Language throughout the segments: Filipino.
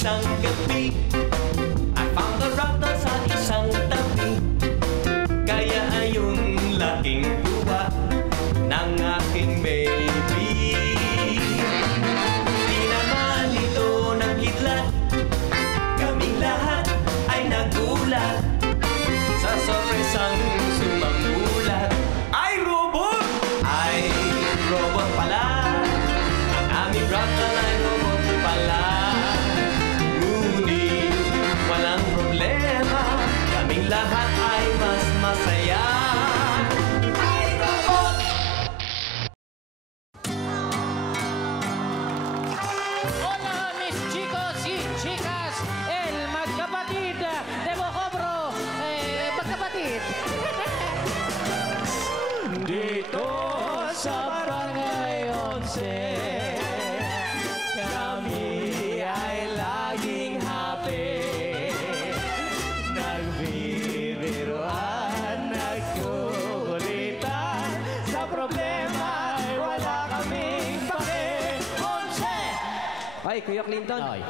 isang gabi, I found a router sa isang tabi. Kaya ayun laking luha ng aking baby. Di naman ito nagkidlat, kaming lahat ay nagulat sa sorpresang sumamulat. Ay robot! Ay robot pala, ang aming router ay robot pala. Ngunit walang problema, kaming lahat ay mas masaya. Ay robot! Hola, mis chicos y chicas, el magkapatid, Debo Cobro, magkapatid. Dito sa Barangay 11, kami ay laging happy. Nagbibiruan, nagkukulitan, sa problema ay wala kaming pake. 11! Ay, Kuya Clinton. Ay.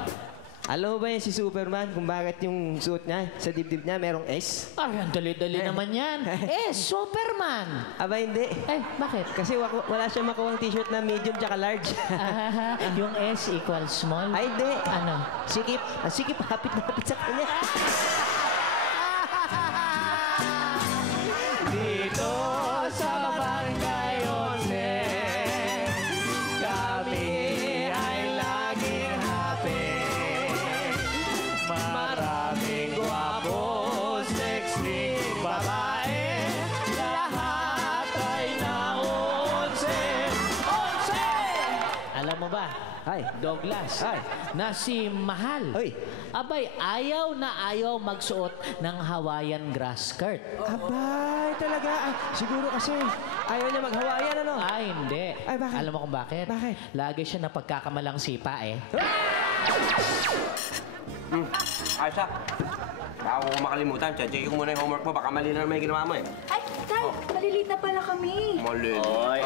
Alam mo ba yan si Superman kung bakit yung suit niya, sa dibdib niya, merong S? Ay, ang dali-dali naman yan. Superman! Aba, hindi. Eh, bakit? Kasi wala siya makuha t-shirt na medium tsaka large. Yung S equals small? Ay, hindi. Ano? Sikip. Ang sikip, hapit na hapit sa kanya. Dito sa Barangay 11, kami ay laging happy. Maraming gwapo, sexy babae, lahat ay na-11. 11! Alam mo ba, Ay. Douglas, Ay. na si Mahal, Uy. abay, ayaw na ayaw magsuot ng Hawaiian grass skirt. Abay, talaga. Ah, siguro kasi ayaw niya mag-Hawaiian, ano? Ay, hindi. Ay, bakit? Alam mo kung bakit? Bakit? Lagi siya napagkakamalang sipa eh. Aisha, baka ko makalimutan. Check ko muna yung homework mo. Baka mali na naman yung ginawa mo eh. Ay, Tay, malilate na pala kami. Mali. Oy.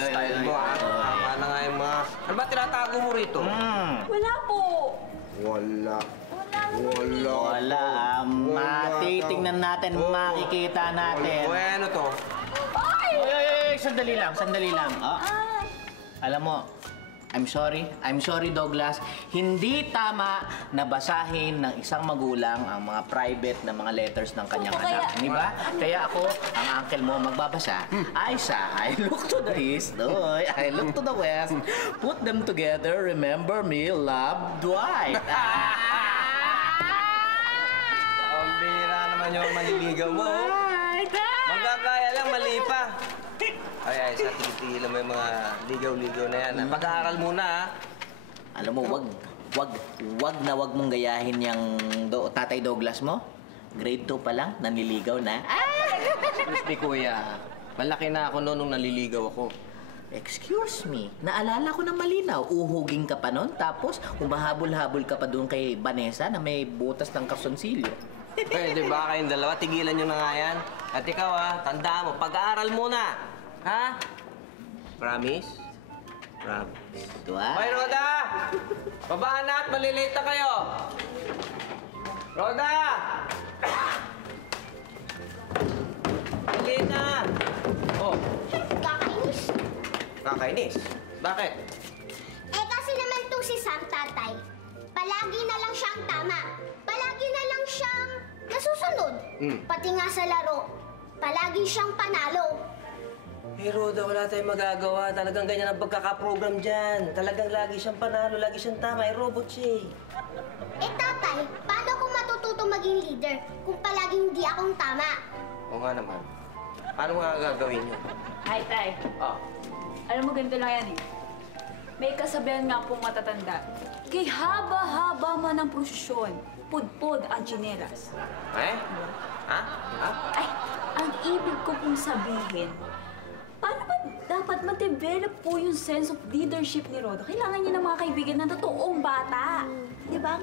Style mo ah. Tama na nga yung mga... Ano ba tinatago mo rito? Wala po. Wala. Wala. Wala, matitingnan natin, makikita natin. Uy, ano to? Oy, sandali lang. Alam mo, I'm sorry, Douglas. Hindi tama na basahin ng isang magulang ang mga private na mga letters ng kanyang Opo, anak. Di ba? Kaya ako, ang uncle mo magbabasa. Aisha, I look to the east, I look to the west. Put them together, remember me, love, Dwight. Ang bira naman yung maniligaw mo. Magkakaya lang, mali pa. Ay, sa tigil-tigil mo yung mga ligaw-ligaw na yan. Pag-aaral muna, ha? Alam mo, wag mong gayahin yung Tatay Douglas mo. Grade 2 pa lang, nanliligaw na. Crispy, kuya. Malaki na ako noon nung naliligaw ako. Excuse me, naalala ko ng malinaw. Uhuging ka pa nun, tapos humahabol-habol ka pa doon kay Vanessa na may butas ng kalsonsilyo. Pwede ba kayong dalawa? Tigilan nyo na nga yan. At ikaw, ha? Tandaan mo, pag-aaral muna. Ha? Promise? Promise. Diba? Hoy, Roda! Babaan na at malilate na kayo! Roda! Malilate na! Oh, Kakainis. kakainis. Bakit? Eh kasi naman to si Sam, tatay. Palagi na lang siyang tama. Palagi na lang siyang nasusunod. Pati nga sa laro, palagi siyang panalo. Eh, Roda, wala tayong magagawa. Talagang ganyan ang pagkakaprogram dyan. Talagang lagi siyang panalo, lagi siyang tama. Eh, robot siya eh. Eh tatay, paano ko matututo maging leader kung palaging hindi akong tama? Oo nga naman. Paano nga gagawin yun? Ay, Tay. Ah, Alam mo, ganito lang yan eh. May kasabihan nga pong matatanda. Kay haba-haba man ang prosesyon, pudpod ang tsinelas. eh? Ha? Ha? Ay, ang ibig ko pong sabihin, paano ba dapat ma-develop po yung sense of leadership ni Rodo? Kailangan niya ng mga kaibigan na totoong bata. Di ba?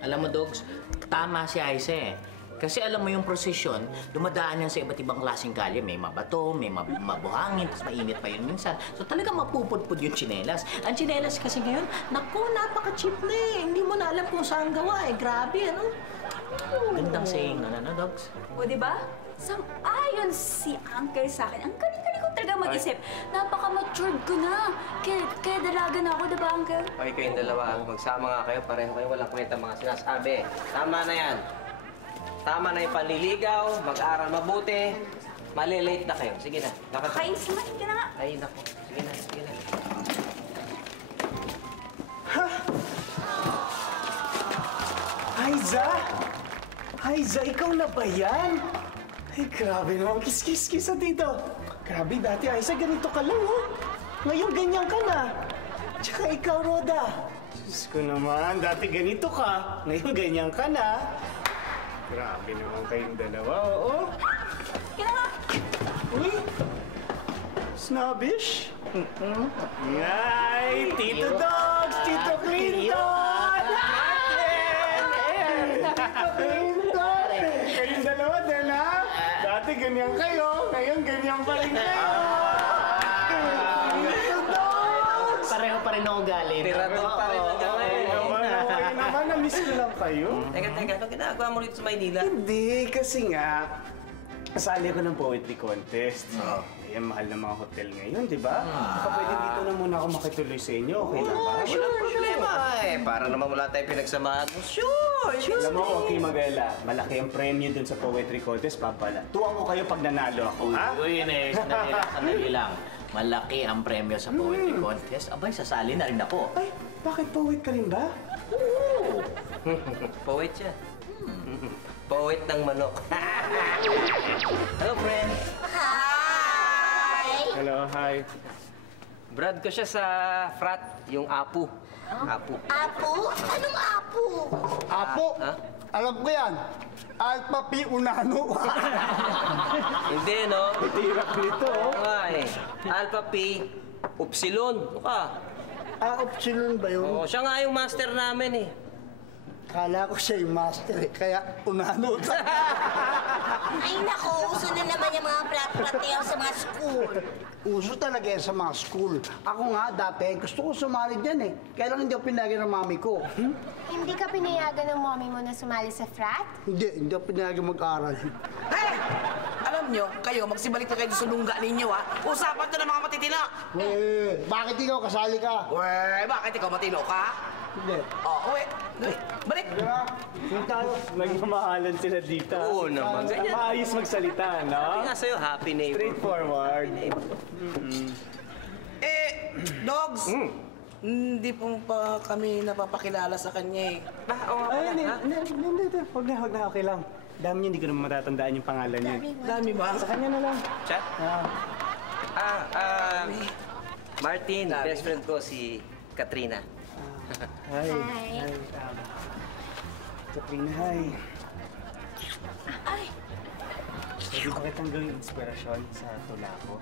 Alam mo, Dogs, tama si Aise eh. Kasi alam mo yung prosesyon, dumadaan yan sa iba't ibang klaseng kalye. May mabato, may mabuhangin, tapos mainit pa yun minsan. So talaga mapupudpud yung tsinelas. Ang tsinelas kasi ngayon, naku, napaka-cheap na eh. Hindi mo na alam kung saan gawa eh. Grabe, ano? Gandang saying, ano, Dogs? O, di ba? Sang-ayon si Uncle sa akin. Ang galing-galing ko talaga mag-isip. Napaka-matured ko na. Kaya dalaga na ako, di ba, Uncle? Okay, kayong dalawa. Magsama nga kayo. Pareho kayo walang kwenta mga sinasabi. Tama na yan. Tama na yung panliligaw. Mag-aral mabuti. Malilate na kayo. Sige na. Lakad. Kain sila. Hindi na nga. Ay, naku. Sige na, sige na. Aiza! Aiza, ikaw na ba yan? Ay, grabe naman. Kiss-kiss-kiss dito. Grabe, dati Aiza, ganito ka lang, oh. Ngayon, ganyan ka na. Tsaka ikaw, Roda. Diyos ko naman, dati ganito ka. Ngayon, ganyan ka na. Grabe naman kayong dalawa, oo. Hindi na nga. Uy! Snobbish? Ay, Tito Dogs! Tito Clinton! Martin! Tito Clinton! Kayong dalawa din, ha? Dati ganyan kayo, ngayon ganyan pa rin kayo! Tito Dogs! Pareho pa rin ako galing. Tirador pa rin ang gawin. Okay naman, na-miss ko lang kayo. Teka, anong ginagawa mo rito sa Maynila? Hindi, kasi nga, kasali ako ng poetry contest. Ayan, mahal na mga hotel ngayon, di ba? Baka pwede dito na muna ako makituloy sa inyo, okay na ba? Walang problema eh. Para naman wala tayong pinagsamahan mo. Sure! Alam mo, okay mag-ala. Malaki ang premyo dun sa poetry contest, papala. Tuwang ko kayo pag nanalo ako, ha? Uy, Ines, sandali lang. Malaki ang premyo sa poetry contest. Abay, sasali na rin ako. Ay, bakit poet ka rin ba? Poet siya. Poet ng manok. Hello, friend. Hello, hi. Brad ko siya sa frat, yung Apu. Apu. Apo? Anong apo? Apo, Ha? alam ko yan. Alpha P Unano. Hindi, no? Tirap nito, oh. Oo nga eh. Alpha P, Upsilon. Ano ka? Option ba yun? Oo, siya nga yung master namin eh. Kala ko siya yung master eh, kaya Unano. Ay nako, uso na naman yung mga plat-plat yan sa mga school. Uso talaga yan sa mga school. Ako nga dati, gusto ko sumali dyan eh. Kaya lang hindi ako pinayagan ng mami ko. Hindi ka pinayagan ng mommy mo na sumali sa frat? Hindi ako pinayagan mag-aral. Hey! Alam nyo, kayo, magsibalik na kayo sa lungga ninyo, ha? Usapan to ng mga matitina! Bakit ikaw kasali ka? Weh, bakit ikaw matino ka? Hindi. Oh, uwi. Balik! Nagmamahalan sila dito. Oo naman, ganyan. Maayos magsalita, no? Sabi nga sa'yo, happy neighbor. Straightforward. Dogs! Hindi po pa kami napapakilala sa kanya eh. Ay, hindi. Huwag na, okay lang. Dami niyo, hindi ko naman matatandaan yung pangalan niya. Dami ba? Sa kanya na lang. Chat? Martin, best friend ko si Katrina. Hi. Katrina, hi. Ay! Pwede ba kitang gawing inspirasyon sa tula ko?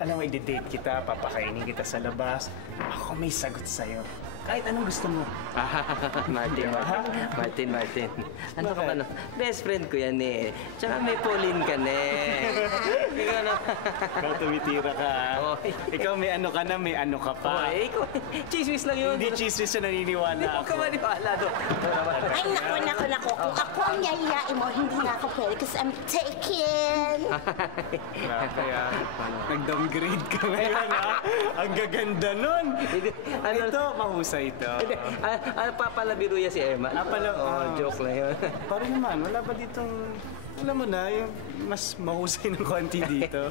Alam mo, i-date kita, papakainin kita sa labas. Ako may sagot sa'yo. Kahit anong gusto mo. Martin. Ano ka ba, no? Best friend ko yan eh. Tsaka may Pauline ka na eh. Ikaw na. Ikaw tumitira ka, ha? Oo. Ikaw may ano ka na, may ano ka pa. Eh, ikaw, chismis lang yun. Hindi chismis na naniniwala Hindi mo ako. ka maniwala doon. Ay nako. Kung ako ang yayayain mo, hindi na ako pwede kasi I'm taken. Grabe, ha? Nag-downgrade ka ngayon, ha? Ang gaganda nun. Ito, mahusay ito. Papalabiro yan si Emma. Joke lang yun. Parang naman, wala ba ditong... Alam mo na, yung mas mahusay ng konti dito.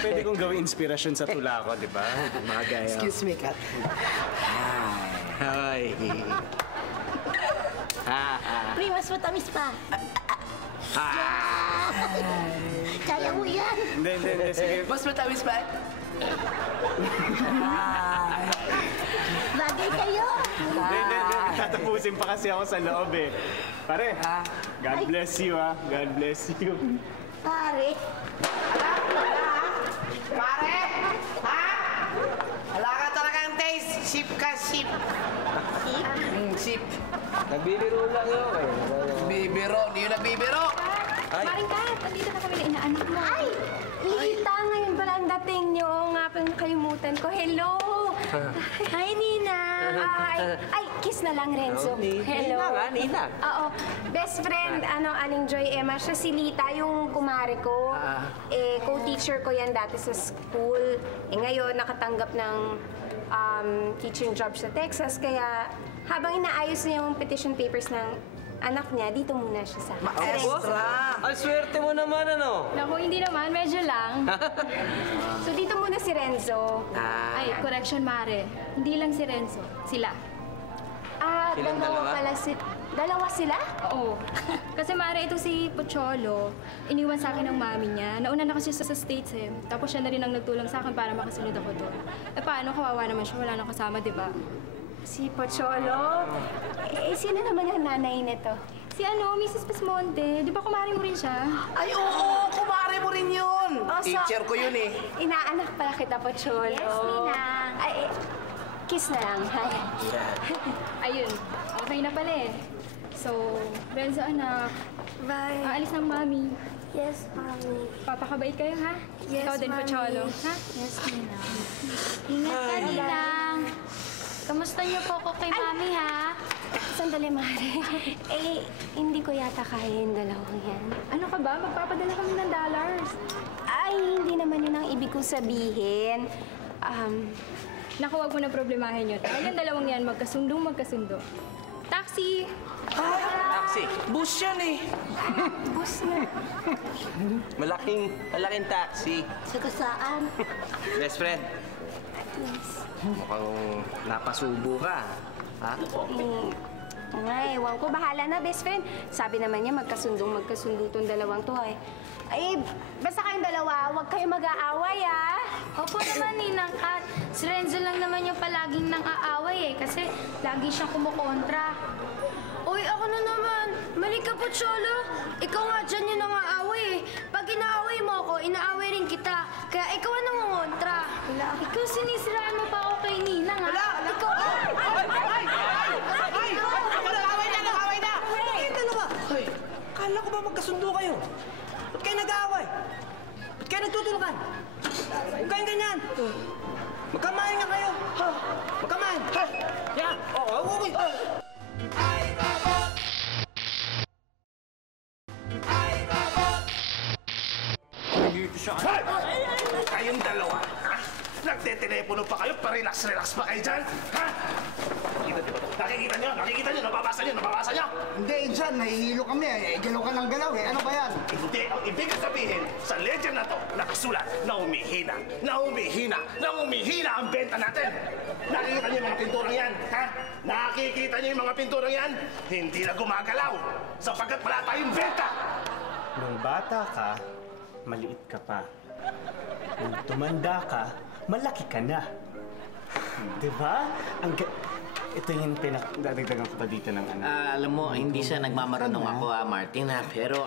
Pwede kong gawing inspirasyon sa tula ko, di ba? Mga gaya. Excuse me, Kat. Hi. Pre, mas matamis pa. Kaya mo yan. Hindi. Sige. Mas matamis ba? Bagay kayo. Hindi. Tatapusin pa kasi ako sa loob eh. Pare, God bless you, ha? God bless you. Pare. Pare! Ha? Wala ka talagang taste. Sip ka, sip. Sip? Sip. Nagbibiro lang yun. Bibiro, hindi yun nagbibiro. Ay. Maring Kat, nandito na kami na inaanak mo. Ay! Lita, ngayon pala ang dating niyo. Oo nga, pala nakalimutan ko. Hello! Hi, Nina! Ay, kiss na lang, Renzo. Hello. Nina. Oo. Best friend, Aling Joy Emma. Siya si Lita, yung kumare ko. Co-teacher ko yan dati sa school. Ngayon, nakatanggap ng teaching job sa Texas. Kaya, habang inaayos niya yung petition papers ng anak niya, dito muna siya sa Maestra! Ang swerte mo naman, ano? Naku, hindi naman. Medyo lang. So, dito muna si Renzo. Ay, correction, Mare. Hindi lang si Renzo. Sila. Silang dalawa? Pala dalawa sila? Oo. Kasi Mare, ito si Pocholo. Iniwan sa akin ng mami niya. Nauna na kasi siya sa States eh. Tapos siya na rin ang nagtulong sa akin para makasunod ako doon. Paano? Kawawa naman siya. Wala nang kasama, di ba? Si Pocholo? Sino naman ang nanay nito? Si Mrs. Pesmonte. Di ba kumari mo rin siya? Ay, oo, kumare mo rin yun. Teacher ko yun eh. Inaanak pala kita, Pocholo. Yes, Nina. Ay, kiss na lang. Ayun. Okay na pala eh. So, Renzo anak. Bye. Aalis ng mami. Yes, Mami. Papakabait kayo, ha? Yes, Ikaw din, Mami. Pocholo. Ha? Yes, Nina. Ingat ka, Ninang. Kamusta niyo po ako kay Mami, ha? Sandali, Mare. Hindi ko yata kaya yung dalawang yan. Ano ka ba? Magpapadala kami ng dollars. Ay, hindi naman yun ang ibig kong sabihin. Naku, wag mo na problemahin yun. Yung dalawang yan, magkasundo. Taxi! Taxi. Bus yan eh. Bus na. Malaking taxi. Saka saan? Best friend. Yes. Mukhang napasubo ka. Ha? Ay, ewan ko. Bahala na, best friend. Sabi naman niya, magkasundo tong dalawang to, eh. Ay, basta kayong dalawa, huwag kayo mag-aaway, ah. Opo naman, Ninang Kat. Si Renzo lang naman yung palaging nang aaway eh. Kasi lagi siyang kumukontra. Uy, ako na naman. Mali ka po, Cholo. Ikaw nga dyan yung nangaaway eh. Pag inaaway mo ako, inaaway rin kita. Kaya ikaw ang nangungontra. Ikaw sinisiraan mo pa ako kay Ninang, ha? Ikaw! Nag-away na! Kayong dalawa. Hoy, kala ko ba magkasundo kayo? Ba't kayo nag-aaway? Ba't kayo nagtutulungan? Huwag kayong ganyan. Magkamahin nga kayo. Magkamahin. Yan. Oo. Kayong dalawa, ha? Nagte-telepono pa kayo, pa-relax pa kayo dyan, ha? Nakikita nyo, nababasa nyo? Hindi, Insan, nahihilo kami eh. Galaw ka ng galaw eh. Ano ba yan? Hindi, ang ibig sabihin, sa legend na to, nakasulat na humihina ang benta natin. Nakikita nyo yung mga pinturang yan, ha? Nakikita nyo yung mga pinturang yan? Hindi na gumagalaw, sapagkat wala tayong benta. Nung bata ka, maliit ka pa. Nung tumanda ka, malaki ka na. Diba? Ito yung dadagdagan ko pa dito ng ano. Alam mo, hindi siya nagmamarunong ako, Martin, ha? Pero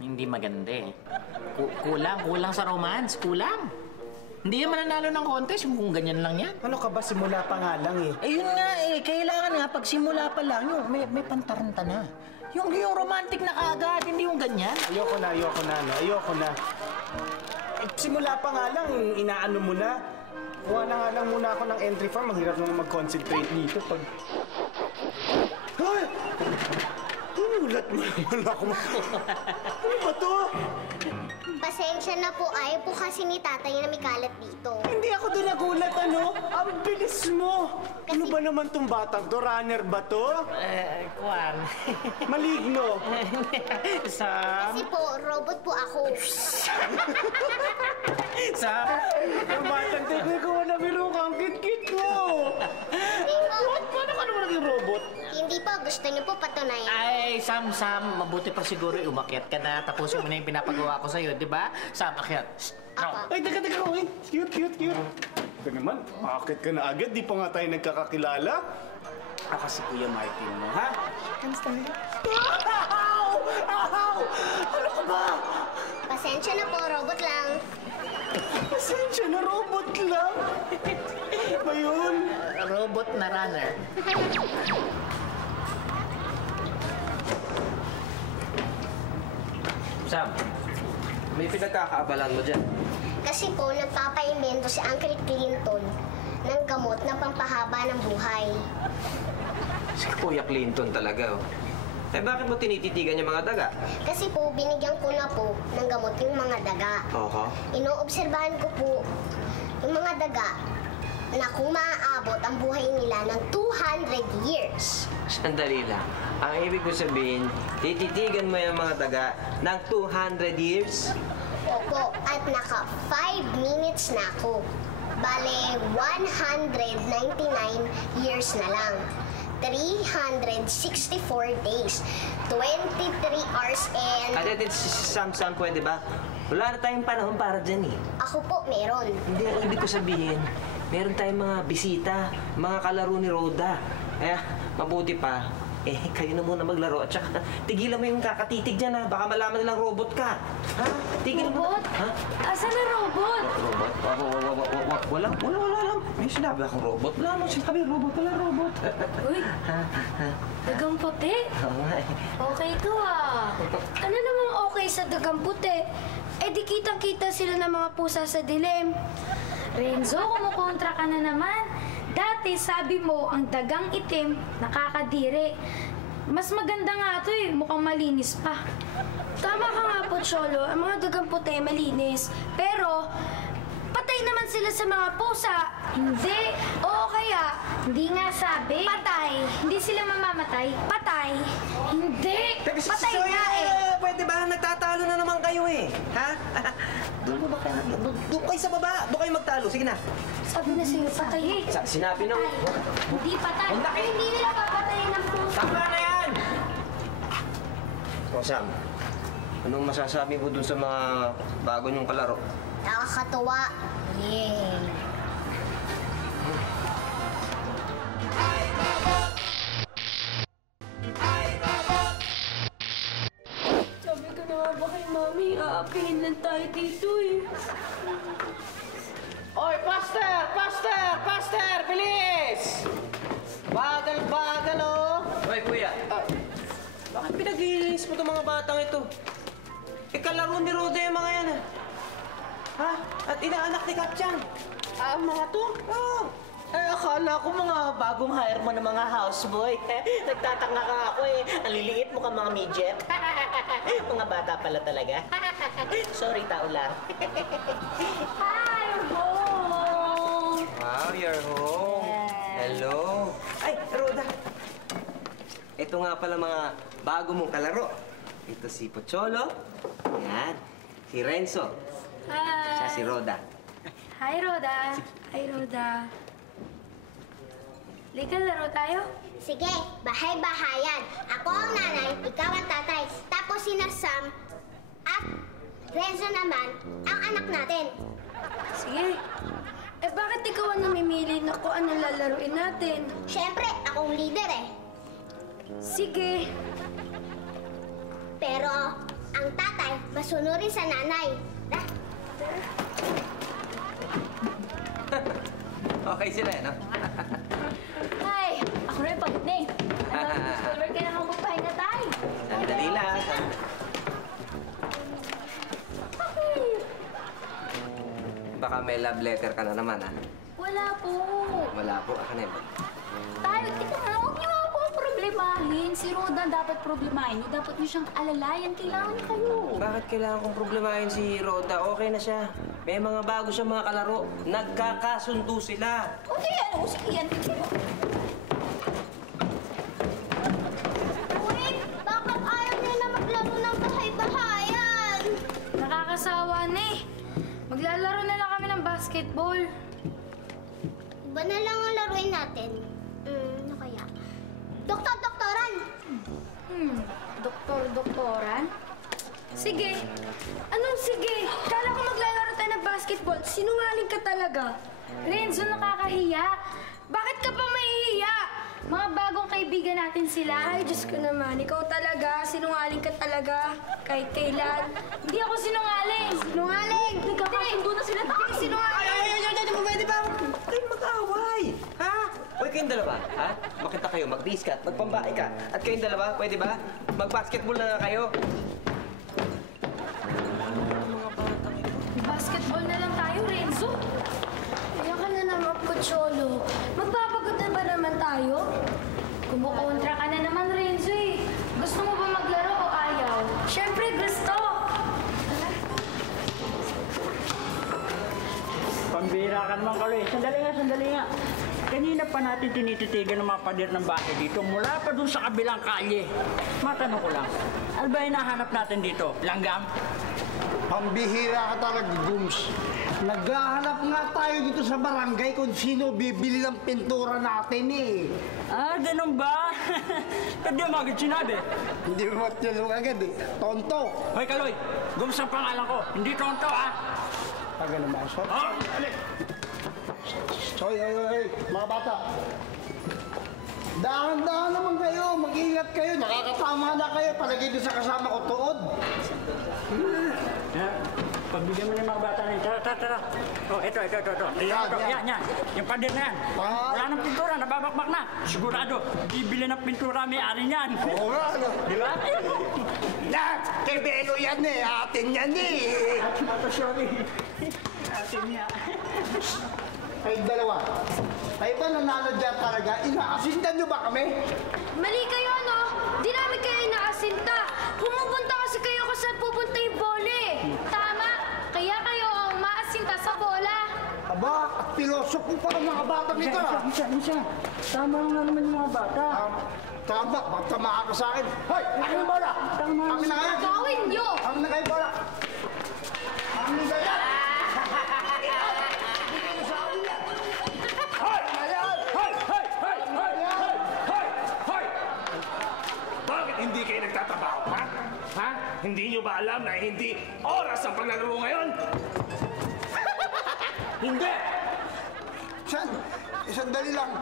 hindi maganda eh. Kulang sa romance. Kulang. Hindi yan mananalo ng contest kung ganyan lang yan. Ano ka ba? Simula pa nga lang eh. Ayun nga eh. Kailangan nga pag simula pa lang, yung may pantaranta na. Yung romantic na kaagad, hindi yung ganyan. Ayoko na. Simula pa nga lang, inaano mo na. Kuha na nga lang muna ako ng entry form. Maghirap naman mag-concentrate dito pag... Hoy! Tinulat mo naman ako. Ano ba to? Pasensya na po. Ayaw po kasi ni tatay na may kalat dito. Hindi ako doon nagulat, ano? Ang bilis mo! Ano ba naman tong batang to? Runner ba to? Kwan. Maligno. Kasi po, robot po ako. Ang batang to, ko na biro ka. Ang kit-kit mo. Paano ka naman naging robot? Hindi po. Gusto niyo po patunayan. Ay, Sam, mabuti pa siguro umakyat ka na. Tapusin mo na yung pinapagawa ko sa'yo, di ba? Sam, akyat. Ay, teka. Uy, cute. Ito naman, akit ka na agad. Di pa nga tayo nagkakakilala. Ako si Kuya Martin mo, ha? Kamusta na? Ow! Ano ka ba? Pasensya na po. Robot lang. Pasensya na, robot lang. Ba yun? Robot na runner. Sam, may pinagkakaabalan mo dyan. Kasi po, nagpapaimbento si Uncle Clinton ng gamot na pampahaba ng buhay. Si Kuya Clinton talaga, oh. Eh, bakit mo tinititigan yung mga daga? Kasi po, binigyan ko na po ng gamot yung mga daga. Oho. Inoobserbahan ko po yung mga daga na kung maaabot ang buhay nila ng 200 years. Sandali lang. Ang ibig ko sabihin, tititigan mo yung mga daga ng 200 years? Opo, at naka 5 minutes na ako. Bale, 199 years na lang. 364 days, 23 hours and... Sam, pwede ba? Wala na tayong panahon para dyan, eh. Ako po, meron. Hindi, ang ibig ko sabihin, meron tayong mga bisita, mga kalaro ni Rhoda. Kaya, mabuti pa, kayo na muna maglaro. At saka, tigilan mo yung kakatitig dyan, ha? Baka malaman nilang robot ka. Ha? Tigilan mo. Robot? Ha? Asan na robot? Robot? Wala. May sinabi akong robot. Wala mo sinabi robot. Wala robot. Uy, dagang puti. Oo nga, eh. Okay to ah. Ano namang okay sa dagang puti? Eh di kitang-kita sila ng mga pusa sa dilim. Renzo, kumukontra ka na naman. Dati sabi mo, ang dagang itim, nakakadiri. Mas maganda nga ito eh, mukhang malinis pa. Tama ka nga po, Cholo. Ang mga dagang puti malinis. Pero, patay naman sila sa mga pusa. Hindi. Oo kaya, Hindi nga sabi. patay. Hindi sila mamamatay. Patay. Hindi. Patay nga eh. Pwede ba? Nagtatalo na naman kayo eh. Ha? Doon ba kayo? Doon kayo sa baba. Doon kayo magtalo. Sige na. Sabi na sa'yo, patay. Sinabi na. Hindi patay. Hindi nila papatayin ng pusa. Tama na yan! O, Sam, anong masasabi mo dun sa mga bago niyong kalaro? Nakakatuwa. Yay! Sabi ko na nga ba kay Mami, aapihin lang tayo dito eh. Oy, Pastor! Bilis! Bagal, oh! Hoy, kuya. Bakit pinaglilis mo itong mga batang ito? Kalaro ni Rhoda yung mga yan, ha? At inaanak ni Kapchan. Mga to? Oo. Akala ko mga bagong hire mo ng mga houseboy. Nagtatanga ka ako eh. Ang liliit mo ka mga midget. Mga bata pala talaga. Sorry, tao lang. Hi, home. Wow, you're home. Hello. Ay, Rhoda. Ito nga pala mga bago mong kalaro. Ito si Pocholo. Yan. Si Renzo. Hi. Siya si Rhoda. Hi, Rhoda. Hi, Rhoda. Lika, laro tayo? Sige, bahay-bahayan. Ako ang nanay, ikaw ang tatay. Tapos sina Sam at Renzo naman ang anak natin. Sige. Eh bakit ikaw ang namimili na kung anong lalaruin natin? Siyempre, akong leader eh. Sige. Pero ang tatay, masunurin sa nanay. Okay sila, no? Hi. Ako rin, pagod na eh. Schoolwork ka na kung magpahinga tayo. Sandali lang. Baka may love letter ka na naman, ha? Wala po. Wala po. Ako na yun. Tayo, tika nga, huwag niyo ako problemahin. Si Rhoda dapat problemahin niyo. Dapat niyo siyang alalayan. Kailangan kayo. Bakit kailangan kong problemahin si Rhoda? Okay na siya. May mga bago siyang mga kalaro. Nagkakasundo sila. Okay, ano? Sige yan. Wait, bakit ayaw niya na maglaro ng bahay-bahayan? Nakakasawa na eh. Maglalaro na lang kami ng basketball. Iba na lang ang laruin natin. Ano kaya? Doktor-doktoran! Doktor-doktoran? Sige. Anong sige? Kala ko maglalaro tayo ng basketball. Sinungaling ka talaga. Renzo, nakakahiya. Bakit ka pa mahihiya? Mga bagong kaibigan natin sila. Ay, Diyos ko naman. Ikaw talaga. Sinungaling ka talaga. Kahit kailan. Hindi ako sinungaling. Sinungaling! Nagkakasundo na sila tayo. Sinungaling! Pwede ba? Kayo mag-away. Ha? Uy, kayong dalawa, ha? Makita kayo, mag-discat, magpambahay ka. At kayong dalawa, pwede ba? Mag-basketball na nga kayo. Siyempre gusto. Pambira ka naman, Kaloy. Sandali nga. Kanina pa natin tinititigan ng mga pader ng bahay dito mula pa dun sa kabilang kalye. Matanong ko lang, ano ba hinahanap natin dito? Langgam? Pambihira ka talaga, Gums. Naghahanap nga tayo dito sa barangay kung sino bibili ng pintura natin eh. Ah, ganun ba? Hindi mo agad sinabi. Hindi mo matulog agad eh. Tonto. Hoy, Kaloy! Gums ang pangalan ko. Hindi tonto, ah! Ganun ba? Sorry. Oh, alin! Hoy, mga bata. Dahan-dahan naman kayo. Mag-ingat kayo. Nakakatama na kayo. Palagay doon sa kasama ko tuod. Pagbigyan mo ng mga bata na yun. Tara. Oh, ito. Yan. Yung pader na yan. Wala ng pintura, nababakbak na. Sigurado, bibili ng pintura may-ari niyan. Oo nga, ano? Di ba? Kay Belo yan eh. Atin yan eh. Sorry. Atin niya. Kayo dalawa. Kayo ba nananadya talaga? Inaasindan nyo ba kami? Mali kayo, no? Di namin kayo inaasinta. Pumupunta kasi kayo kung saan pupunta yung bola. Tama? Kaya kayo ang maasinta sa bola. Aba, at pilosopo pa ang mga bata nito. Isa. Tama nga naman yung mga bata. Tama, magtamaan ka sa akin. Hoy, akin ang bola! Amin na kayo! Gawin nyo! Amin na kayo bola! Amin na kayo! Bakit hindi kayo nagtatrabaho, ha? Ha? Hindi nyo ba alam na hindi oras ang paglalaro ngayon? Hindi! Sandali lang.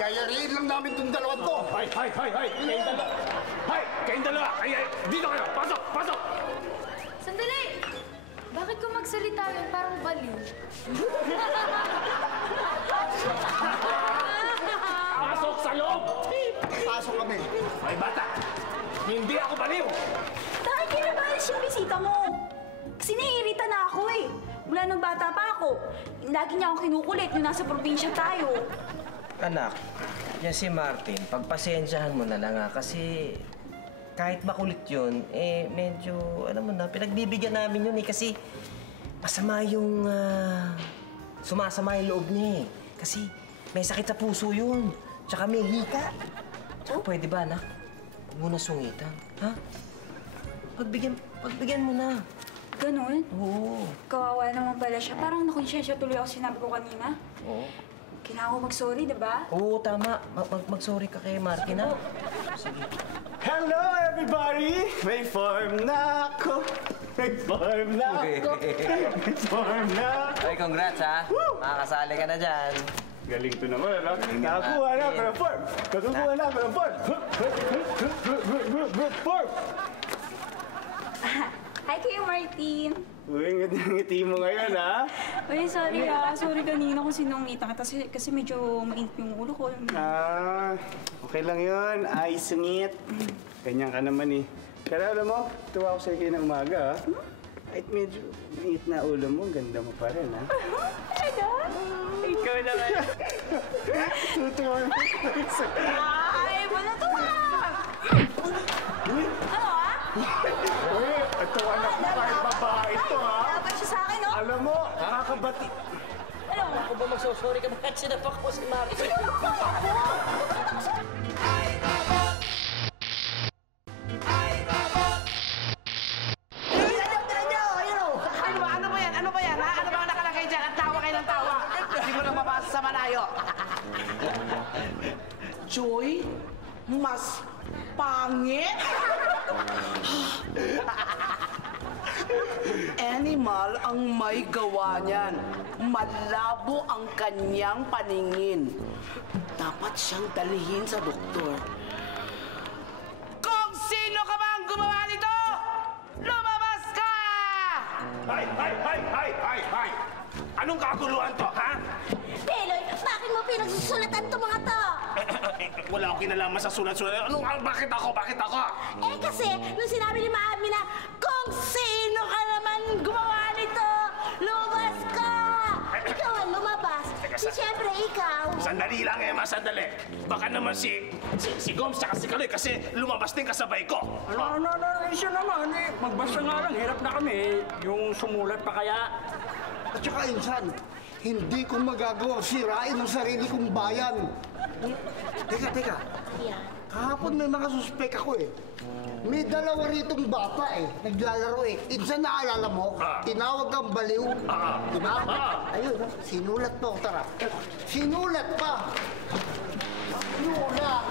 Yayariin lang namin itong dalawang to. Hay! Kayong dalawa! Dito kayo! Pasok! Sandali! Bakit kung magsalita yun parang baliw? Pasok sa loob! Pasok kami. Ay, bata! Hindi ako baliw! Bakit kinabalis yung bisita mo? Kasi naiirita na ako eh. Mula nung bata pa ako, lagi niya akong kinukulit nung nasa probinsya tayo. Anak, yan si Martin, pagpasensyahan mo na lang kasi kahit makulit yun, medyo, alam mo na, pinagbibigyan namin yun kasi masama yung, sumasama yung loob niya eh. Kasi may sakit sa puso yun, tsaka may hika. Tsaka pwede ba, anak? Huwag mo na sungitan, ha? Pagbigyan mo na. Ganun? Oo. Kawawa naman pala siya. Parang nakonsyensya tuloy ako sinabi ko kanina. Oo. Kailangan ko mag-sorry, diba? Oo, tama. Mag-sorry ka kay Martin, ha? Sige. Hello, everybody! May farm na ako! May farm na ako! Ay, congrats, ha? Makakasali ka na dyan. Galing to naman, ano? Nakakuha na ako ng farm! Farm! Hi, Kuya Martin! Uy, ngiti mo ngayon, ha? Uy, sorry Sorry kanina kung sinungitan kita kasi medyo mainit yung ulo ko. Okay lang yun. Ay, sungit. Ganyan ka naman eh. Pero alam mo, tuwa ako sa'yo kayo ng umaga, ha? Kahit medyo mainit na ulo mo, ganda mo pa rin, ha? Talaga? Ikaw naman. Tutuwa mo. Ay, wala tuwa! Ano, ha? Uy, ito anak mo kahit babae ito, ha? Dapat siya sa akin, no? Alam mo, kakabati. Ano? Ako ba magsusorry ka? Bakit sinapak ko si Martin? Ano ba yan, ha? Ano ba ang nakalagay dyan? Ang tawa kayo ng tawa. Hindi ko na mabasa sa malayo. Joy, mas pangit? Animal ang may gawa niyan. Malabo ang kanyang paningin. Dapat siyang dalhin sa doktor. Kung sino ka bang gumawa nito, lumabas ka! Hay! Anong kaguluhan to, ha? Beloy, bakit mo pinagsusulatan to mga to? Wala akong kinalaman sa sulat-sulat. Bakit ako? Eh kasi, nung sinabi ni Mami na, kung sino ka naman gumawa nito, lumabas ka! Ikaw ang lumabas. Siyempre, ikaw. Sandali lang, Emma, sandali. Baka naman si Gomes tsaka si Kaloy kasi lumabas din kasabay ko. Ano, siya naman eh. Magbasa nga lang, hirap na kami eh. Yung sumulat pa kaya. At saka insan, hindi ko magagawa sirain ang sarili kong bayan. Teka. Kahapon may mga suspek ako eh. May dalawa ritong bata eh, naglalaro eh. Insan naalala mo, tinawag kang baliw. Diba? Ayun, sinulat pa ako, tara. Sinulat pa! Sinulat!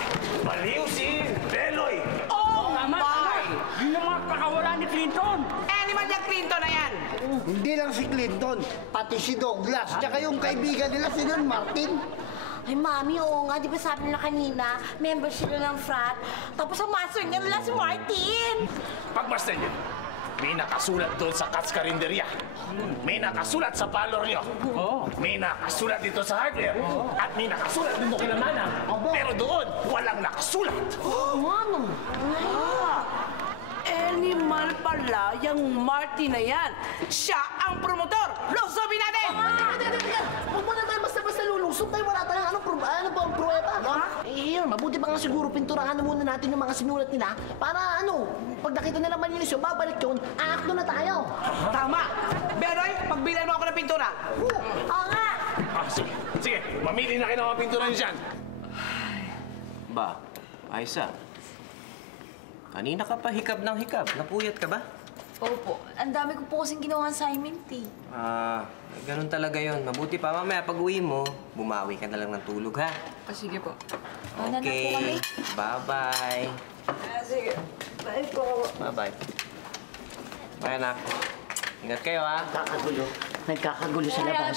Baliw si Beloy! Oh my! Yun ang mga kakawala ni Clinton! Ni Maria Clinton na yan! Hindi lang si Clinton, pati si Douglas, tsaka yung kaibigan nila si Don Martin. Ay, Mami, oo nga. Di ba sabi nila kanina, member sila ng frat. Tapos ang master niya nila si Martin. Pagmaster niyo, may nakasulat doon sa Katz Karinderya. May nakasulat sa parlor niyo. May nakasulat dito sa hardware. At may nakasulat dito kay Manang. Pero doon, walang nakasulat. Ano? Animal pala yung Martin na yan. Siya ang promotor. Lusobin natin! Huwag mo na tayo basta-basta lulusog tayo. Wala tayong ano ba ang pruweba? Yun, mabuti pa nga siguro pinturahan na muna natin yung mga sinulat nila para pag nakita nila malinis yun, babalik yun, aakto na tayo. Tama! Beroy, pagbilan mo ako ng pintura. Oo nga! Sige, mamili na kayo ng mga pintura niyo dyan. Ba, Aisa, kanina ka pa hikab ng hikab. Napuyat ka ba? Opo. Ang dami ko po kasing ginawa assignment eh. Ganun talaga yon. Mabuti pa mamaya pag uwi mo, bumawi ka na lang ng tulog, ha? Sige po. Okay. Bye-bye. Sige. Bye po. Bye-bye. Bye, anak. Ingat kayo, ha? Nagkakagulo sa labas.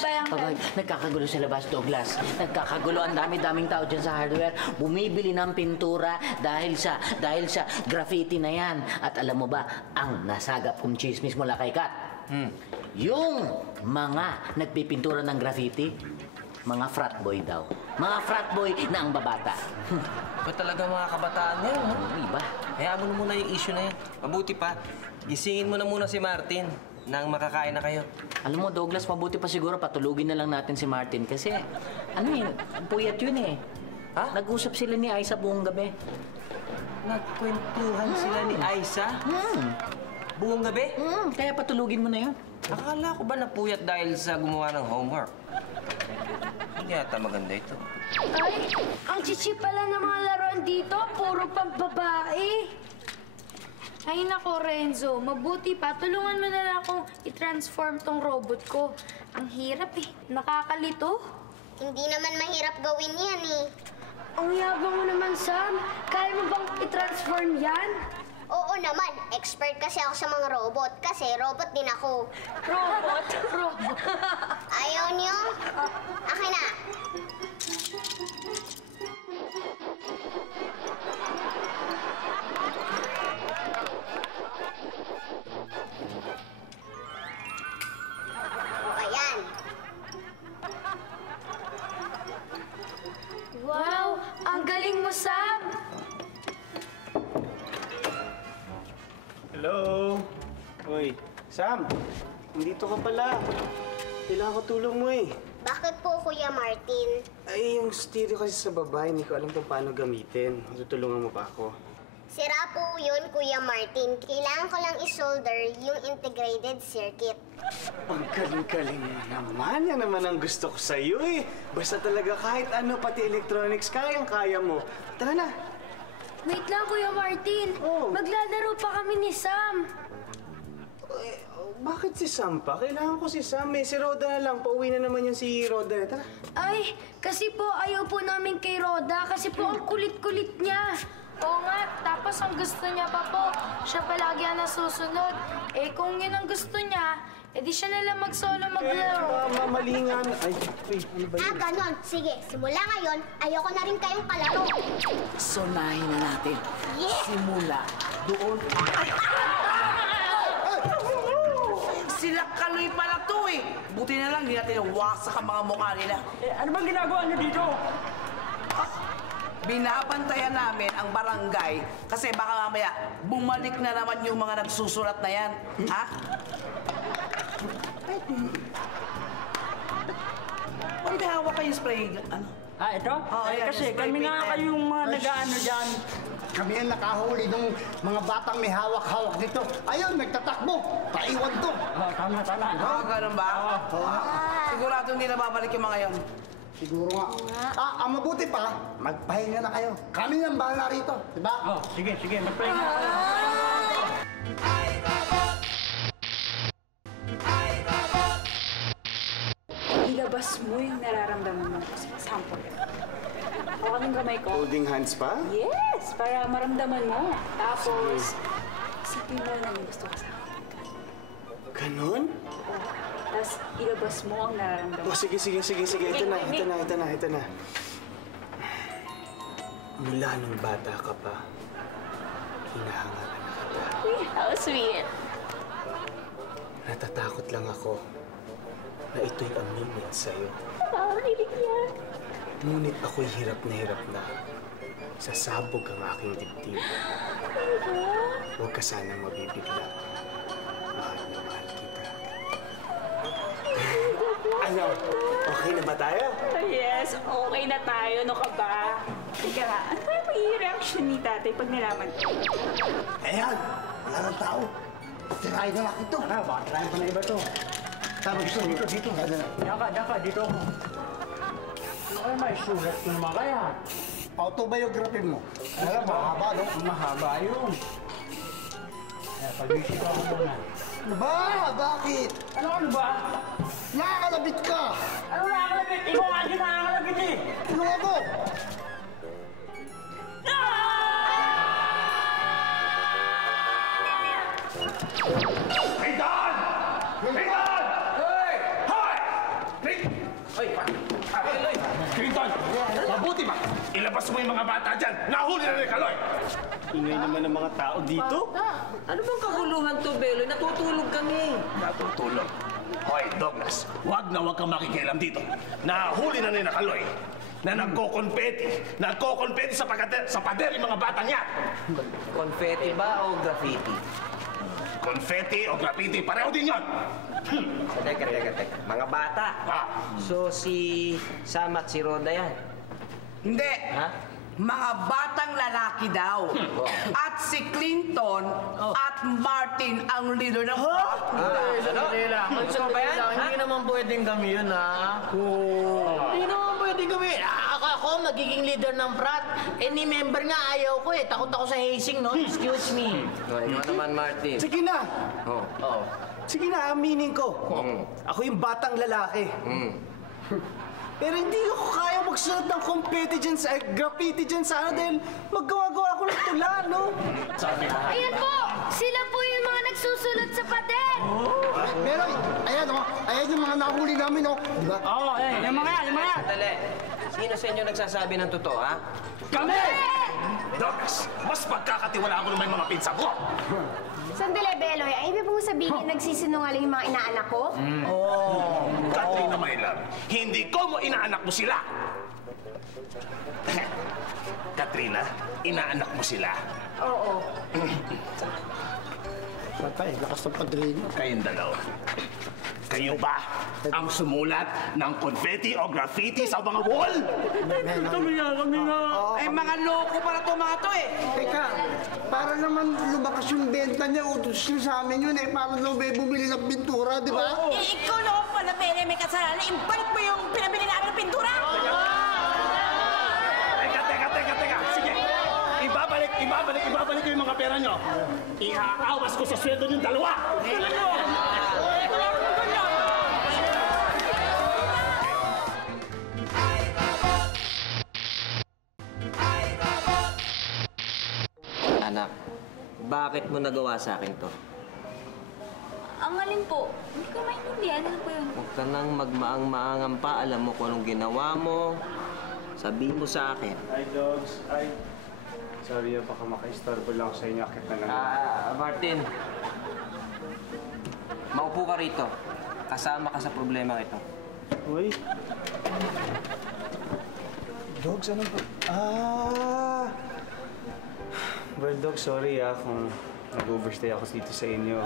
Nagkakagulo sa labas, Douglas. Nagkakagulo. Ang dami-daming tao dyan sa hardware. Bumibili ng pintura dahil sa graffiti na yan. At alam mo ba, ang nasagap kong chismis mula kay Kat, yung mga nagpipintura ng graffiti, mga frat boy daw. Mga frat boy na ang babata. Ba talaga mga kabataan yan, ha? Iba. Hayaan mo na muna yung issue na yan. Mabuti pa, gisingin mo na muna si Martin nang makakain na kayo. Alam mo, Douglas, mabuti pa siguro patulugin na lang natin si Martin kasi, puyat yun eh. Ha? Nag-usap sila ni Aisa buong gabi. Nagkwentuhan sila ni Aisa? Buong gabi? Kaya patulugin mo na yun. Akala ko ba napuyat dahil sa gumawa ng homework? Hindi yata maganda ito. Ay, ang chichi pala ng mga laruan dito, puro pambabae. Ay nako, Renzo, mabuti pa. Tulungan mo na lang akong i-transform tong robot ko. Ang hirap eh. Nakakalito. Hindi naman mahirap gawin yan eh. Ang yabang mo naman, Sam. Kaya mo bang i-transform yan? Oo naman. Expert kasi ako sa mga robot. Kasi robot din ako. Robot? Ayaw niyo? Akin na. Ayan. Wow! Ang galing mo, Sam! Hello? Uy, Sam, nandito ka pala. Kailangan ko tulong mo eh. Bakit po, Kuya Martin? Ay, yung stereo kasi sa baba, hindi ko alam kung paano gamitin. Tutulungan mo pa ako. Sira po yun, Kuya Martin. Kailangan ko lang isolder yung integrated circuit. Ang galing-galing mo naman. Yan naman ang gusto ko sa'yo eh. Basta talaga kahit ano, pati electronics, kayang-kaya mo. Tara na. Wait lang, Kuya Martin. Maglalaro pa kami ni Sam. Bakit si Sam pa? Kailangan ko si Sam eh. Si Roda na lang. Pauwi na naman yung si Roda. Tara. Ay, kasi po ayaw po namin kay Roda kasi po ang kulit-kulit niya. Oo nga, tapos ang gusto niya pa po, siya palagi ang nasusunod. Eh kung yun ang gusto niya, edi siya nalang mag-solo maglaro. Mamalingan. Ay, ano ba yun? Ganon. Sige, simula ngayon, ayoko na rin kayong palaro. Sonahin na natin. Simula doon. Sila Kaloy pala to eh. Buti na lang, hindi natin wasak ang mga mukha nila. Ano bang ginagawa niyo dito? Binabantayan namin ang barangay kasi baka mamaya bumalik na naman yung mga nagsusulat na yan. Ha? Bakit hawak kayo spray? Ano? Ito? ayan, Kasi spray kami paint nga pen. kayong mga nag-ano dyan. Kami ang nakahuli ng mga batang may hawak-hawak dito. Ayun, nagtatakbo. Paiwan to. Tama. Ganun ba? Sigurado hindi na babalik yung mga yon. Siguro nga. Ang mabuti pa, magpahinga na kayo. Kami ang bahala rito, di ba? Sige, magpahinga. Ilabas mo yung nararamdaman mo. Sample. Hawakan yung gamay ko. Holding hands pa? Yes! Para maramdaman mo. Tapos, isipin mo na may gusto ka sa akin. Ganon? Tapos, ilabas mo ang nararamdaman. Oh, sige. Ito na. Mula nung bata ka pa, hinahangalan na kita. How sweet. Natatakot lang ako na ito'y aminin sa'yo. Nakakarinig yan. Ngunit ako'y hirap na sasabog ang aking dibdib. Huwag ka sanang mabibigla. Mahal na mahal kita. Ano? Okay na ba tayo? Yes, okay na tayo. Ano ka ba? Teka nga, ano kaya magiging reaction ni tatay pag nalaman ko? Ayan, wala ng tao. Tirahin na lang ito. Baka tirahin pa na iba to. Tama, dito. Diyan ka, dito ako. Ano kaya may sulat ko naman kaya? Autobiography mo. Alam, mahaba, no? Mahaba yun. Pag-isip ako muna. Ano ba? Bakit? Ano ba? Nakakalabit ka! Ano nakakalabit? Ikaw nga din nakakalabit eh! Ano ako? Riton! Hoy! Riton! Mabuti ba? Ilabas mo yung mga bata dyan! Nahuli na ni Kaloy! Ingay naman ng mga tao dito. Ano bang kaguluhan to, Beloy? Natutulog kami. Natutulog. Hoy, Douglas, wag kang makikialam dito. Nahuli na ni Kaloy na nagko-confetti sa pader yung mga batang yan. Confetti ba o graffiti? Confetti o graffiti, pareho din yun. Teka. Mga bata. So, si Sam at si Rhoda yan? Hindi. Ha? Mga batang lalaki daw. At si Clinton at Martin ang leader ng Sandali lang. Hindi naman pwedeng kami yun, ha? Hindi naman pwedeng kami. Ako, magiging leader ng frat. Any member nga ayaw ko eh. Takot ako sa hazing, no? Excuse me. Ikaw naman, Martin. Sige na! Sige na, aminin ko. Ako yung batang lalaki. Pero hindi ako kaya magsulat ng graffiti dyan sa ano dahil maggawa-gawa ako ng tula, no? Ayan po! Sila po yung mga nagsusulat sa pader! Pero, ayan yung mga nahuli namin, no? Diba? Yung mga yan. Dali. Sino sa inyo nagsasabi ng totoo, ha? Kami! Douglas, mas pagkakatiwala ako ng may mga pinsan ko. Sandali, Beloy. Ay, ibig mong sabihin nagsisinungaling yung mga inaanak ko? Katrina, my love, hindi ko mo inaanak mo sila. Katrina, inaanak mo sila. Oo. Patay, lakas ng padrino. Kayong dalawa. Kayo ba ang sumulat ng confetti o graffiti sa mga wall? Kami nga. Eh, mga loko para to mga to eh. Teka, para naman lumakas yung benta niya, utos niya sa amin yun eh. Para daw may bumili ng pintura, di ba? Ikaw naman pala, Bene, may kasalanan. Ibalik mo yung pinabili namin ng pintura! Teka. Sige. Ibabalik ko yung mga pera nyo. Iaawas ko sa sweldo niyong dalawa. Anak, bakit mo nagawa sa akin to? Ang alin po? Hindi ko maintindihan. Ano po yun? Huwag ka nang magmaang-maangan pa. Alam mo kung anong ginawa mo. Sabihin mo sa akin. Hi, dogs. Hi. Sorry, baka maka-istorbo lang sa inyo. Akit na lang. Martin. Maupo ka rito. Kasama ka sa problema ito. Uy. Dogs, ano ba? Well, Dog, sorry kung nag-overstay ako dito sa inyo.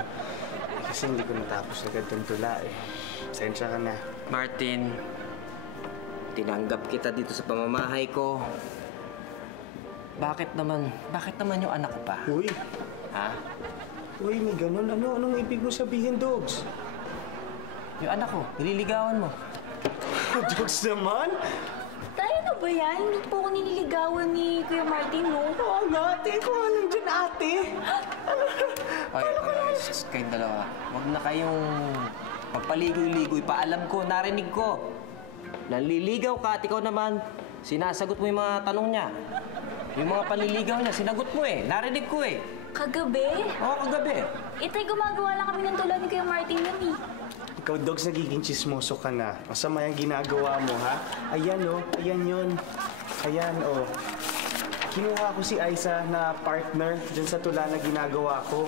Kasi hindi ko natapos agad yung tula eh. Pasensya ka na. Martin, tinanggap kita dito sa pamamahay ko. Bakit naman yung anak ko pa? Uy. Ha? Uy, may ganun. Anong ibig mo sabihin, Dogs? Yung anak ko, nililigawan mo. Dogs naman? Tayo na ba yan? Hindi po ako nililigawan ni Kuya Martin, no? Oo nga, ate. Kung anong dyan, ate. Ay, kayong dalawa. Huwag na kayong magpaligoy-ligoy pa. Alam ko, narinig ko. Naliligaw ka at ikaw naman, sinasagot mo yung mga tanong niya. Yung mga panliligaw niya, sinagot mo eh. Narinig ko eh. Kagabi? Oo, kagabi. Itay, gumagawa lang kami ng tulad ni Kuya Martin yun eh. Ikaw, Dogs, nagiging chismoso ka na. Masama yung ginagawa mo, ha? Ayan, oh. Ayan yun. Ayan, oh. Kinuha ko si Aiza na partner dyan sa tula na ginagawa ko.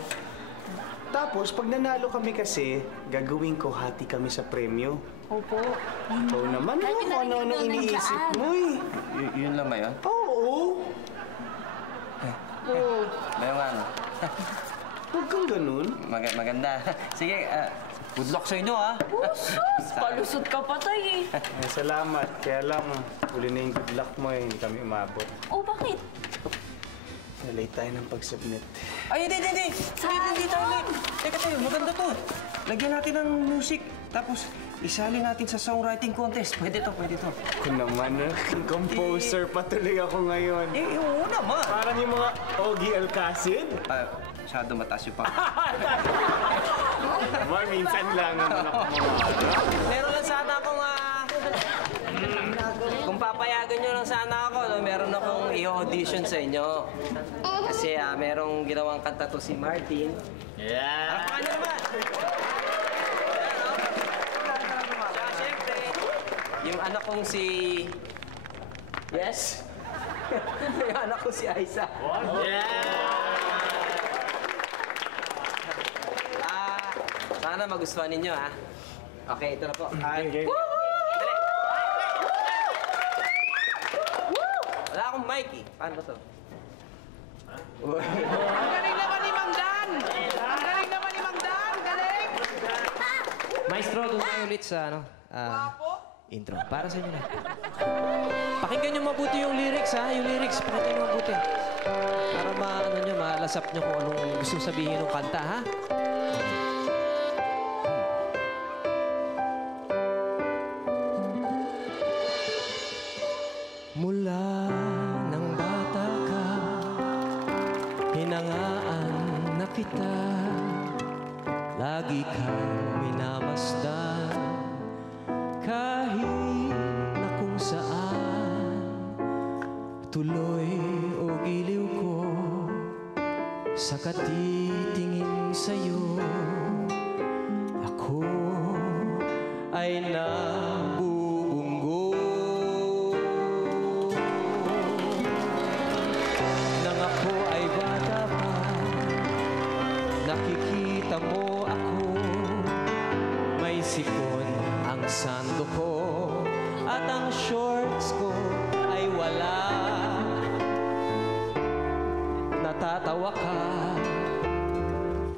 Tapos, pag nanalo kami kasi, gagawin ko hati kami sa premyo. Opo. Ikaw naman, kung ano-ano iniisip mo, eh. Yun lang ba yun? Oo. Oo. Bayo nga, no? Huwag kang ganun. Maganda. Sige, good luck sa inyo, ha? Sus! Palusot ka pa, Tay, eh. Salamat. Kaya lang, huli na yung good luck mo, eh. Hindi kami umabot. Oh, bakit? Nalate tayo ng pag-submit. Ay, hindi. Hindi tayo late. Teka tayo, maganda to. Lagyan natin ng music. Tapos, isali natin sa songwriting contest. Pwede to. Ako naman, composer patuloy ako ngayon. Oo naman. Parang yung mga Ogie Alcacid. Masyado mataas yung pang. Naman, minsan lang naman ako Meron lang sana akong, kung papayagan nyo lang sana ako, no, meron akong i-audition sa inyo. Kasi merong ginawang kanta to si Martin. Yeah! Harapan nyo naman! Siyempre, yung anak kong si... Yes? Yung anak ko si Aiza. Sana magustuhan ninyo, ha? Okay, ito na po. Okay. Wala akong mic, eh. Paano ba to? Ang galing naman ni Mang Dan! Galing! Maestro, doon tayo ulit sa intro. Para sa inyo na. Pakinggan nyo mabuti yung lyrics, ha? Yung lyrics, pakinggan nyo mabuti. Para malasap nyo kung anong gusto sabihin ng kanta, ha? Mula nang bata ka, hinangaan na kita, lagi kang minamasdan, kahit na kung saan, tuloy o giliw ko, sa katitingin sa'yo, ako ay nabubunggo. Nang ako ay bata pa, nakikita mo ako, may sikon ang sando ko, at ang shorts ko ay wala. Natatawa ka,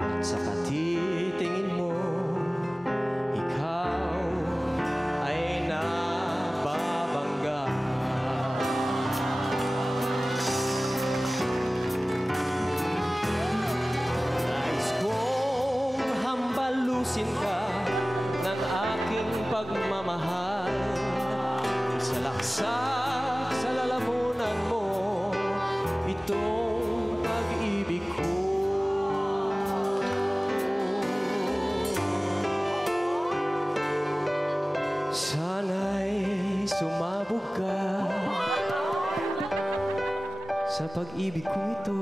at sa katitingin mo, ikaw ay nababangga. Nais kong hambalusin ka ng aking pagmamahal, sa laksak sa lalamunan mo, itong pag-ibig ko. Sana'y sumabog ka sa pag-ibig kong ito.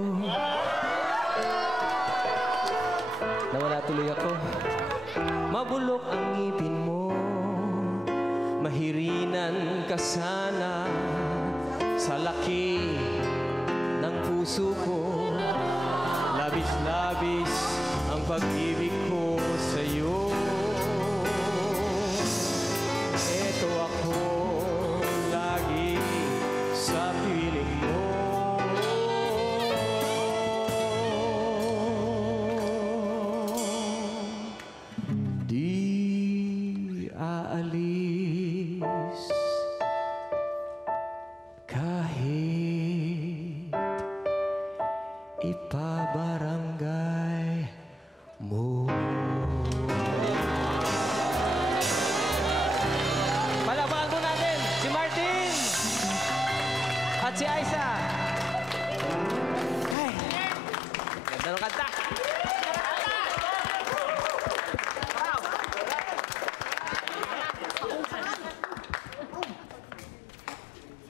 Nawala tuloy ako. Mabulok ang ngipin mo, mahirinan ka sana sa laki ng puso ko. Labis-labis ang pag-ibig ko sa'yo. Eto ako lagi sa piling mo. Di aalis at si Aiza. Ay, ganda ng kanta.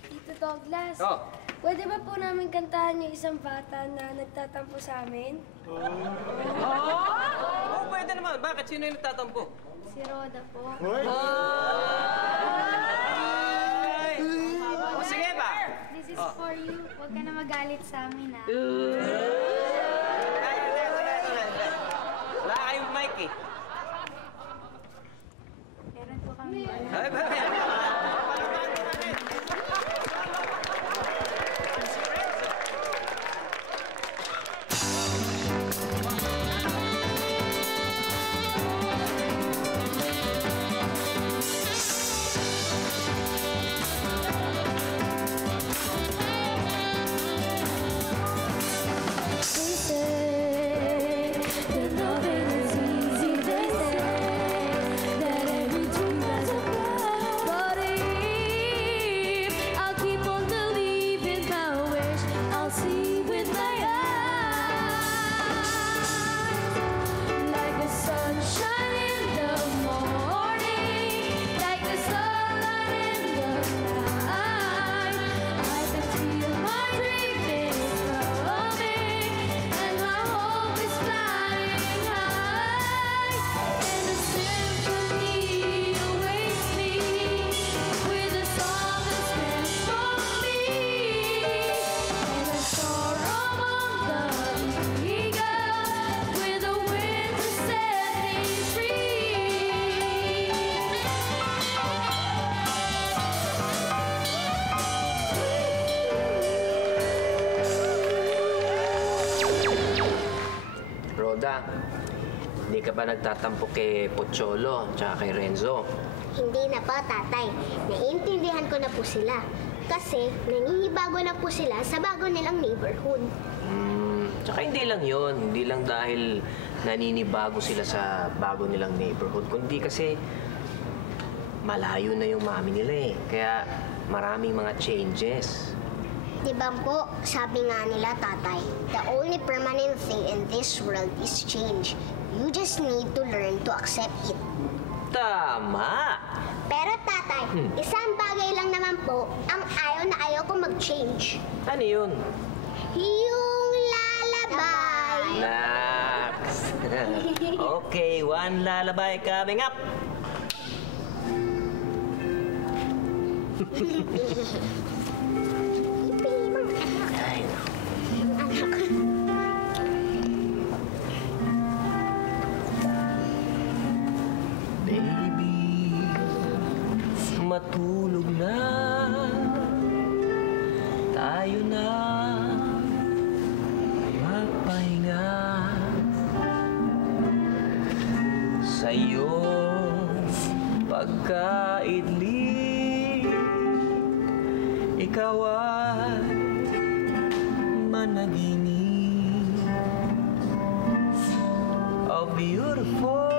Tito Douglas, Oh. pwede ba po namin kantahan yung isang bata na nagtatampo sa amin? Oo, pwede naman. Bakit? Sino yung nagtatampo? Si Roda po. O, sige ba? This is for you. Huwag ka na magalit sa amin, ha? Wala kayong mic eh. Meron po kami. Ay, bakit? Roda, hindi ka ba nagtatampo kay Pocholo tsaka kay Renzo? Hindi na po, tatay. Naiintindihan ko na po sila. Kasi nangihibago na po sila sa bago nilang neighborhood. Tsaka hindi lang yon, hindi lang dahil naninibago sila sa bago nilang neighborhood, kundi kasi malayo na yung mami nila eh. Kaya maraming mga changes. Diba po, sabi nga nila, tatay, the only permanent thing in this world is change. You just need to learn to accept it. Tama! Pero tatay, isang bagay lang naman po ang ayaw na ayaw ko mag-change. Ano yun? Yung lalabay. Relax! Okay, one lullaby coming up! Baby, matulog na. Tayo na magpahinga sa iyong pagkaidli. Ikaw ay managinip, a beautiful